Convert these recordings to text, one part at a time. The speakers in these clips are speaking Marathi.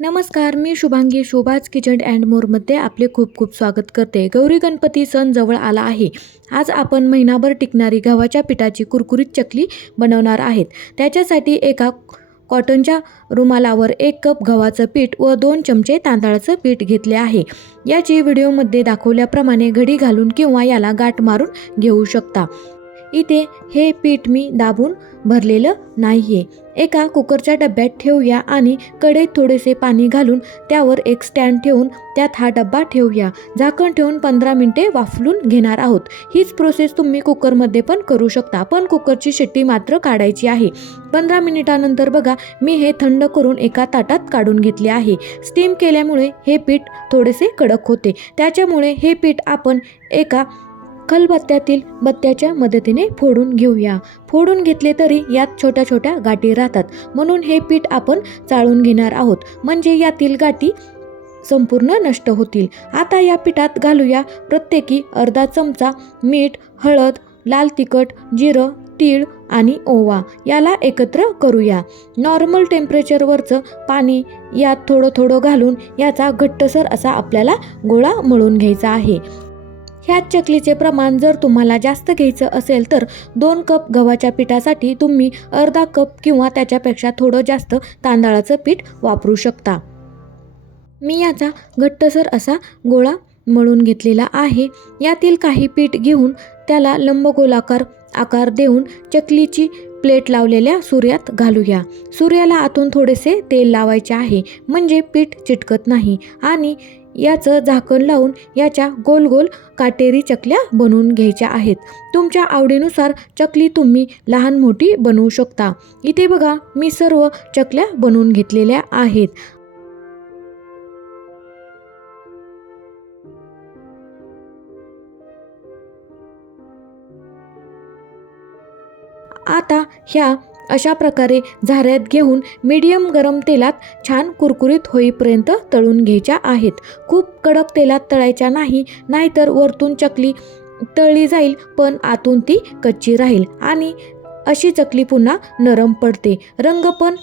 नमस्कार मी शुभांगी शोभाज किचन अँड मोरमध्ये आपले खूप खूप स्वागत करते. गौरी गणपती सण जवळ आला आहे. आज आपण महिनाभर टिकणारी गव्हाच्या पिठाची कुरकुरीत चकली बनवणार आहेत. त्याच्यासाठी एका कॉटनच्या रुमालावर एक कप गव्हाचं पीठ व दोन चमचे तांदळाचं पीठ घेतले आहे. याची व्हिडिओमध्ये दाखवल्याप्रमाणे घडी घालून किंवा याला गाठ मारून घेऊ शकता. इथे हे पीठ मी दाबून भरलेलं नाही आहे एका कुकरच्या डब्यात ठेवूया आणि कढईत थोडेसे पाणी घालून त्यावर एक स्टँड ठेवून त्यात हा डब्बा ठेवूया. झाकण ठेवून पंधरा मिनटे वाफलून घेणार आहोत. हीच प्रोसेस तुम्ही कुकरमध्ये पण करू शकता पण कुकरची शिट्टी मात्र काढायची आहे. पंधरा मिनिटानंतर बघा मी हे थंड करून एका ताटात काढून घेतले आहे. स्टीम केल्यामुळे हे पीठ थोडेसे कडक होते. त्याच्यामुळे हे पीठ आपण एका खलबत्त्यातील बत्त्याच्या मदतीने फोडून घेऊया. फोडून घेतले तरी यात छोट्या छोट्या गाठी राहतात. म्हणून हे पीठ आपण चाळून घेणार आहोत. म्हणजे यातील गाठी संपूर्ण नष्ट होतील. आता या पिठात घालूया प्रत्येकी अर्धा चमचा मीठ हळद लाल तिखट जिरं तीळ आणि ओवा. याला एकत्र करूया. नॉर्मल टेम्परेचरवरचं पाणी यात थोडं थोडं घालून याचा घट्टसर असा आपल्याला गोळा मळून घ्यायचा आहे. ह्याच चकलीचे प्रमाण जर तुम्हाला जास्त घ्यायचं असेल तर दोन कप गव्हाच्या पिठासाठी तुम्ही अर्धा कप किंवा त्याच्यापेक्षा थोडं जास्त तांदळाचं पीठ वापरू शकता. मी याचा घट्टसर असा गोळा मळून घेतलेला आहे. यातील काही पीठ घेऊन त्याला लंबगोलाकार आकार देऊन चकलीची प्लेट लावलेल्या सूर्यात घालूया. सूर्याला आतून थोडेसे तेल लावायचे आहे. म्हणजे पीठ चिटकत नाही. आणि याचं झाकण लावून याच्या गोल गोल काटेरी चकल्या बनवून घ्यायच्या आहेत. तुमच्या आवडीनुसार चकली तुम्ही लहान मोठी बनवू शकता. इथे बघा मी सर्व चकल्या बनवून घेतलेल्या आहेत. आता ह्या अशा प्रकारे झाऱ्यात घेऊन मीडियम गरम तेलात छान कुरकुरीत होईपर्यंत तळून घ्यायच्या आहेत. खूप कडक तेलात तळायच्या नाही नाहीतर वरतून चकली तळली जाईल पण आतून ती कच्ची राहील आणि अशी चकली पुन्हा नरम पडते. रंग पण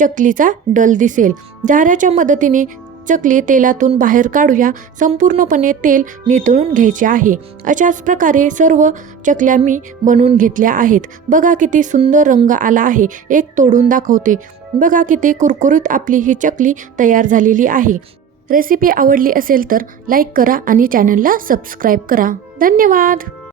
चकलीचा डल दिसेल. झाऱ्याच्या मदतीने चकली तेलातून बाहेर काढूया संपूर्णपणे तेल नितळून घ्यायचे आहे. अशाच प्रकारे सर्व चकल्या मी बनवून घेतल्या आहेत. बघा किती सुंदर रंग आला आहे. एक तोडून दाखवते. बघा किती कुरकुरीत आपली ही चकली तयार झालेली आहे. रेसिपी आवडली असेल तर लाईक करा आणि चॅनलला सबस्क्राईब करा. धन्यवाद!